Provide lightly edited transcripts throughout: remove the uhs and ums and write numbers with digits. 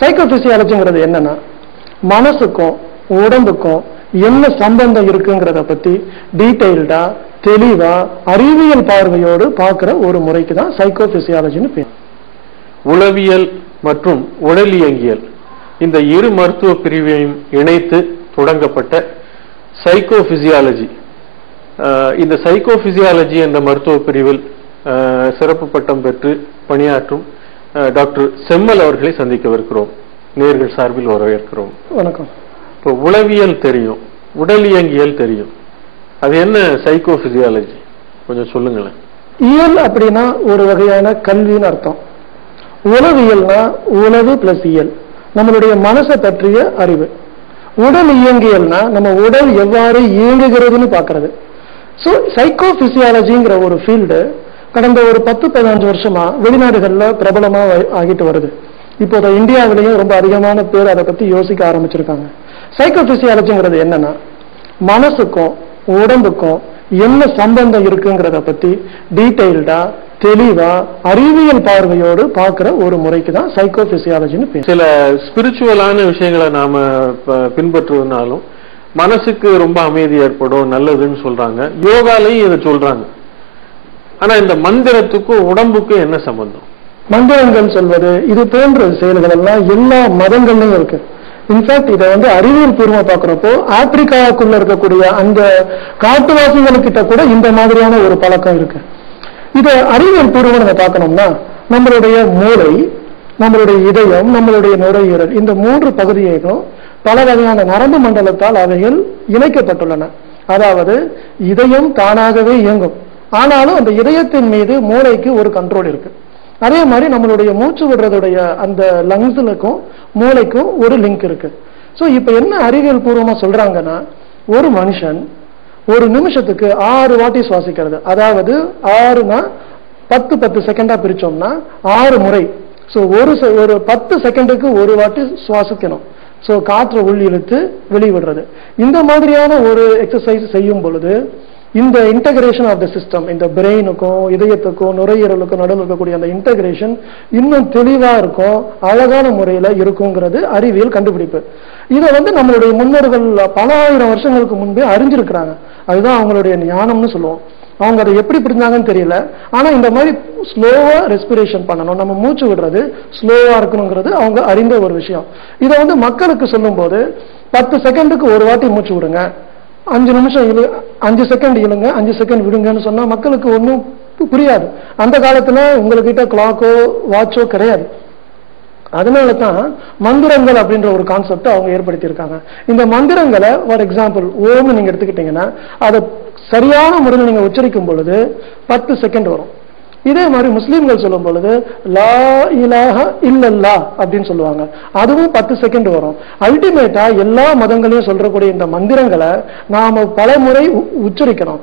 சைக்கோபிசியாலஜிங்கிறது என்னன்னா, மனசுக்கும் உடம்புக்கும் என்ன சம்பந்தம் இருக்குங்கிறத பத்தி டீடைல்டா தெளிவா அறிவியல் பார்வையோடு பார்க்கிற ஒரு முறைக்கு தான் சைக்கோபிசியாலஜின்னு பேர். உளவியல் மற்றும் உடலியங்கியல் இந்த இரு மருத்துவ பிரிவையும் இணைத்து தொடங்கப்பட்ட சைக்கோபிசியாலஜி, இந்த சைக்கோபிசியாலஜி என்ற மருத்துவ பிரிவில் சிறப்பு பட்டம் பெற்று பணியாற்றும் டாக்டர் செம்மல் அவர்களை சந்திக்கவிருக்கிறோம். நேர்கள் சார்பில் வரவேற்கிறோம். வணக்கம். இப்போ உளவியல் தெரியும், உடலியங்கியல் தெரியும், அது என்ன சைக்கோபிசியாலஜி கொஞ்சம் சொல்லுங்களேன். இயல் அப்படின்னா ஒரு வகையான கல்வின்னு அர்த்தம். உளவியல்னா உளவு பிளஸ் இயல், நம்மளுடைய மனசை பற்றிய அறிவு. உடல் இயங்கியல்னா நம்ம உடல் எவ்வாறு இயங்குகிறதுன்னு பாக்குறது. ஸோ சைக்கோபிசியாலஜிங்கிற ஒரு ஃபீல்டு கடந்த ஒரு 10-15 வருஷமா வெளிநாடுகள்ல பிரபலமா ஆகிட்டு வருது. இப்போ இந்தியாவிலையும் ரொம்ப அதிகமான பேர் அதை பத்தி யோசிக்க ஆரம்பிச்சிருக்காங்க. சைக்கோபிசியாலஜிங்கிறது என்னன்னா, மனசுக்கும் உடம்புக்கும் என்ன சம்பந்தம் இருக்குங்கிறத பத்தி டீடைல்டா தெளிவா அறிவியல் பார்வையோடு பார்க்கிற ஒரு முறைக்கு தான் சைக்கோபிசியாலஜின்னு பேர். சில ஸ்பிரிச்சுவலான விஷயங்களை நாம பின்பற்றுவதனாலும் மனசுக்கு ரொம்ப அமைதி ஏற்படும், நல்லதுன்னு சொல்றாங்க. யோகாலையும் இதை சொல்றாங்க. ஆனா இந்த மந்திரத்துக்கும் உடம்புக்கும் என்ன சம்பந்தம்? மந்திரங்கள் சொல்வது இது போன்ற செயல்கள் எல்லாம் எல்லா மதங்கள்லயும் இருக்கு. இன்ஃபேக்ட் இதை அறிவியல் பூர்வமா பாக்குறப்போ ஆப்பிரிக்காவுக்குள்ள இருக்கக்கூடிய அந்த காட்டுவாசிகளுக்கிட்ட கூட இந்த மாதிரியான ஒரு பழக்கம் இருக்கு. இதை அறிவியல் பூர்வமா நம்ம பார்க்கணும்னா, நம்மளுடைய மூளை, நம்மளுடைய இதயம், நம்மளுடைய நுரையீரல், இந்த 3 பகுதியையும் பல வகையான நரம்பு மண்டலத்தால் அவைகள் இணைக்கப்பட்டுள்ளன. அதாவது இதயம் தானாகவே இயங்கும், ஆனாலும் அந்த இதயத்தின் மீது மூளைக்கு ஒரு கண்ட்ரோல் இருக்கு. அதே மாதிரி நம்மளுடைய மூச்சு விடுறதுடைய அந்த லங்ஸுக்கும் மூளைக்கும் ஒரு லிங்க் இருக்கு. ஸோ இப்ப என்ன அறிவியல் பூர்வமா சொல்றாங்கன்னா, ஒரு மனுஷன் ஒரு நிமிஷத்துக்கு 6 வாட்டி சுவாசிக்கிறது. அதாவது 6னா 10 செகண்டா பிரிச்சோம்னா 6 முறை. ஸோ ஒரு 10 செகண்டுக்கு ஒரு வாட்டி சுவாசிக்கணும். ஸோ காற்றை உள் இழுத்து வெளிவிடுறது. இந்த மாதிரியான ஒரு எக்ஸசைஸ் செய்யும் பொழுது இந்த இன்டகிரேஷன் ஆஃப் த சிஸ்டம், இந்த பிரெயினுக்கும் இதயத்துக்கும் நுரையீரலுக்கும் நடுவில் இருக்கக்கூடிய அந்த இன்டகிரேஷன் இன்னும் தெளிவா இருக்கும், அழகான முறையில இருக்குங்கிறது அறிவியல் கண்டுபிடிப்பு. இதை நம்மளுடைய முன்னோர்கள் பல ஆயிரம் வருஷங்களுக்கு முன்பே அறிஞ்சிருக்கிறாங்க. அதுதான் அவங்களுடைய ஞானம்னு சொல்லுவோம். அவங்க அதை எப்படி புரிஞ்சாங்கன்னு தெரியல. ஆனா இந்த மாதிரி ஸ்லோவா ரெஸ்பிரேஷன் பண்ணணும், நம்ம மூச்சு விடுறது ஸ்லோவா இருக்கணுங்கிறது அவங்க அறிந்த ஒரு விஷயம். இதை மக்களுக்கு சொல்லும் போது 10 செகண்டுக்கு ஒரு வாட்டி மூச்சு விடுங்க, 5 நிமிஷம் 5 செகண்ட் இழுங்க, 5 செகண்ட் விடுங்கன்னு சொன்னா மக்களுக்கு ஒன்றும் புரியாது. அந்த காலத்துல உங்ககிட்ட கிளாக்கோ வாட்சோ கிடையாது. அதனால தான் மந்திரங்கள் அப்படின்ற ஒரு கான்செப்ட் அவங்க ஏற்படுத்தியிருக்காங்க. இந்த மந்திரங்களை ஃபார் எக்ஸாம்பிள் ஓம்னு நீங்க எடுத்துக்கிட்டீங்கன்னா அதை சரியான முறையில் நீங்க உச்சரிக்கும் பொழுது 10 செகண்ட் வரும். இதே மாதிரி முஸ்லீம்கள் சொல்லும் பொழுது லா இலாஹ இல்லல்லா அப்படின்னு சொல்லுவாங்க, அதுவும் 10 செகண்ட் வரும். அல்டிமேட்டா எல்லா மதங்களையும் சொல்றக்கூடிய இந்த மந்திரங்களை நாம பல முறை உச்சரிக்கணும்.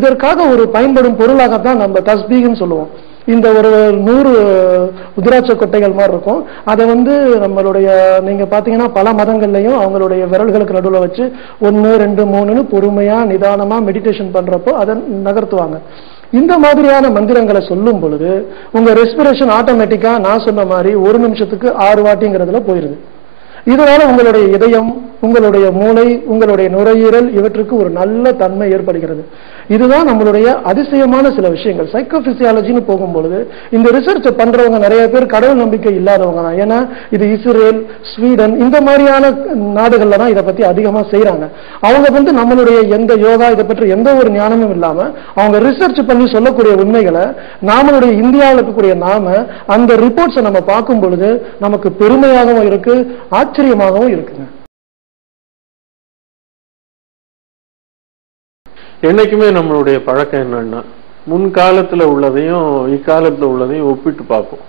இதற்காக ஒரு பயன்படும் பொருளாகத்தான் நம்ம தஸ்பீஹ்னு சொல்லுவோம். இந்த ஒரு 100 உதிராட்ச கொட்டைகள் மாதிரி இருக்கும். அதை நம்மளுடைய நீங்க பாத்தீங்கன்னா பல மதங்கள்லயும் அவங்களுடைய விரல்களுக்கு நடுவில் வச்சு 1 2 3ன்னு பொறுமையா நிதானமா மெடிடேஷன் பண்றப்போ அதை நகர்த்துவாங்க. இந்த மாதிரியான மந்திரங்களை சொல்லும் பொழுது உங்க ரெஸ்பிரேஷன் ஆட்டோமேட்டிக்கா நான் சொன்ன மாதிரி 1 நிமிஷத்துக்கு 6 வாட்டிங்கிறதுல போயிருது. இதனால உங்களுடைய இதயம், உங்களுடைய மூளை, உங்களுடைய நுரையீரல் இவற்றுக்கு ஒரு நல்ல தன்மை ஏற்படுகிறது. இதுதான் நம்மளுடைய அதிசயமான சில விஷயங்கள். சைக்கோபிசியாலஜின்னு போகும்பொழுது இந்த ரிசர்ச் பண்றவங்க நிறைய பேர் கடவுள் நம்பிக்கை இல்லாதவங்க தான். ஏன்னா இது இஸ்ரேல், ஸ்வீடன் இந்த மாதிரியான நாடுகள்ல தான் இதை பத்தி அதிகமா செய்யறாங்க. அவங்க நம்மளுடைய எந்த யோகா இதை பற்றி எந்த ஒரு ஞானமும் இல்லாம அவங்க ரிசர்ச் பண்ணி சொல்லக்கூடிய உண்மைகளை நம்மளுடைய இந்தியாவில் இருக்கக்கூடிய நாம அந்த ரிப்போர்ட்ஸை நம்ம பார்க்கும் பொழுது நமக்கு பெருமையாகவும் இருக்கு, ஆச்சரியமாகவும் இருக்குங்க. என்னைக்குமே நம்மளுடைய பழக்கம் என்னன்னா முன்காலத்துல உள்ளதையும் இக்காலத்துல உள்ளதையும் ஒப்பிட்டு பார்ப்போம்.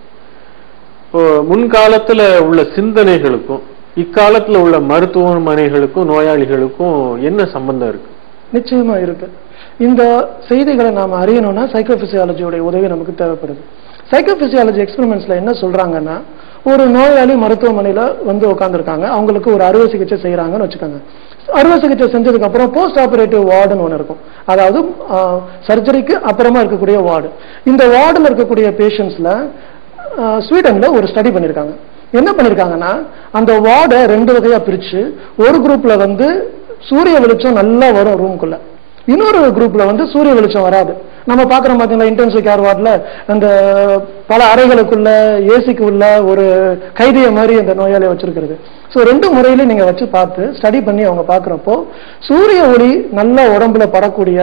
இப்போ முன்காலத்துல உள்ள சிந்தனைகளுக்கும் இக்காலத்துல உள்ள மருத்துவமனைகளுக்கும் நோயாளிகளுக்கும் என்ன சம்பந்தம் இருக்கு? நிச்சயமா இருக்கு. இந்த செய்திகளை நாம அறியணும்னா சைக்கோபிசியாலஜியோட உதவி நமக்கு தேவைப்படுது. சைக்கோபிசியாலஜி எக்ஸ்பெரிமெண்ட்ஸ்ல என்ன சொல்றாங்கன்னா, ஒரு நோயாளி மருத்துவமனையில உட்கார்ந்துருக்காங்க, அவங்களுக்கு ஒரு அறுவை சிகிச்சை செய்யறாங்கன்னு வச்சுக்கோங்க. அறுவை சிகிச்சை செஞ்சதுக்கு அப்புறம் போஸ்ட் ஆபரேட்டிவ் வார்டுன்னு ஒன்று இருக்கும். அதாவது சர்ஜரிக்கு அப்புறமா இருக்கக்கூடிய வார்டு. இந்த வார்டுல இருக்கக்கூடிய பேஷண்ட்ஸ்ல ஸ்வீடன்ல ஒரு ஸ்டடி பண்ணிருக்காங்க. என்ன பண்ணிருக்காங்கன்னா அந்த வார்டை 2 வகையா பிரிச்சு, ஒரு குரூப்ல வந்து சூரிய வெளிச்சம் நல்லா வரும் ரூமுக்குள்ள, இன்னொரு குரூப்ல வந்து சூரிய வெளிச்சம் வராது. நம்ம பாக்குறோம் பாத்தீங்களா இன்டென்சிவ் கேர் வார்டுல அந்த பல அறைகளுக்குள்ள ஏசிக்கு உள்ள ஒரு கைதிய மாதிரி அந்த நோயாளியை வச்சிருக்கிறது. ஸோ 2 முறையில நீங்க வச்சு பார்த்து ஸ்டடி பண்ணி அவங்க பாக்குறப்போ சூரிய ஒளி நல்ல உடம்புல படக்கூடிய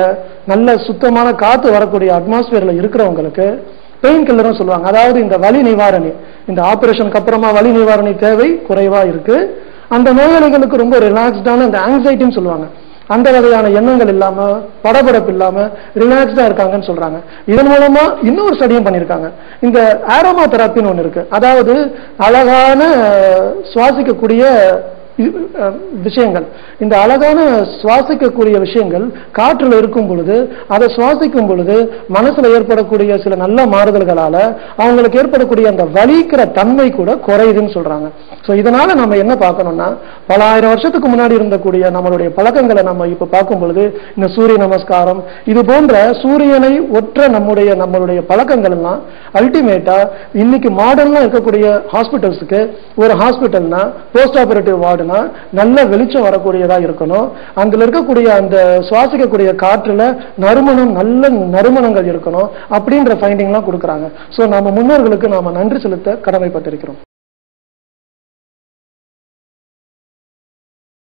நல்ல சுத்தமான காத்து வரக்கூடிய அட்மாஸ்பியர்ல இருக்கிறவங்களுக்கு பெயின் கில்லரும் சொல்லுவாங்க. அதாவது இந்த வலி நிவாரணி, இந்த ஆபரேஷனுக்கு அப்புறமா வலி நிவாரணி தேவை குறைவா இருக்கு. அந்த நோயாளிகளுக்கு ரொம்ப ரிலாக்ஸ்டான அந்த ஆங்ஸைட்டின்னு சொல்லுவாங்க, அந்த வகையான எண்ணங்கள் இல்லாம படபடப்பு இல்லாம ரிலாக்ஸ்டா இருக்காங்கன்னு சொல்றாங்க. இதன் மூலமா இன்னொரு ஸ்டடியும் பண்ணிருக்காங்க. இந்த ஆரோமா தெரப்பின்னு ஒண்ணு இருக்கு. அதாவது அழகான சுவாசிக்கக்கூடிய விஷயங்கள், இந்த அழகான சுவாசிக்கக்கூடிய விஷயங்கள் காற்றில் இருக்கும் பொழுது அதை சுவாசிக்கும் பொழுது மனசுல ஏற்படக்கூடிய சில நல்ல மாறுதல்களால அவங்களுக்கு ஏற்படக்கூடிய அந்த வலிக்கிற தன்மை கூட குறையுதுன்னு சொல்றாங்க. சோ இதனால நம்ம என்ன பார்க்கணும்னா, பல ஆயிரம் வருஷத்துக்கு முன்னாடி இருந்தக்கூடிய நம்மளுடைய பழக்கங்களை நம்ம இப்ப பார்க்கும் பொழுது இந்த சூரிய நமஸ்காரம் இது போன்ற சூரியனை ஒற்ற நம்மளுடைய பழக்கங்கள் எல்லாம் அல்டிமேட்டா இன்னைக்கு மாடர்னா இருக்கக்கூடிய ஹாஸ்பிட்டல்ஸுக்கு, ஒரு ஹாஸ்பிட்டல்னா போஸ்ட் ஆபரேட்டிவ் வார்டுனா நல்ல வெளிச்சம் வரக்கூடியதா இருக்கணும், அதுல இருக்கக்கூடிய அந்த சுவாசிக்கக்கூடிய காற்றுல நல்ல நறுமணங்கள் இருக்கணும் அப்படின்ற ஃபைண்டிங் எல்லாம் கொடுக்குறாங்க. சோ நம்ம முன்னோர்களுக்கு நாம நன்றி செலுத்த கடமைப்பட்டிருக்கிறோம்.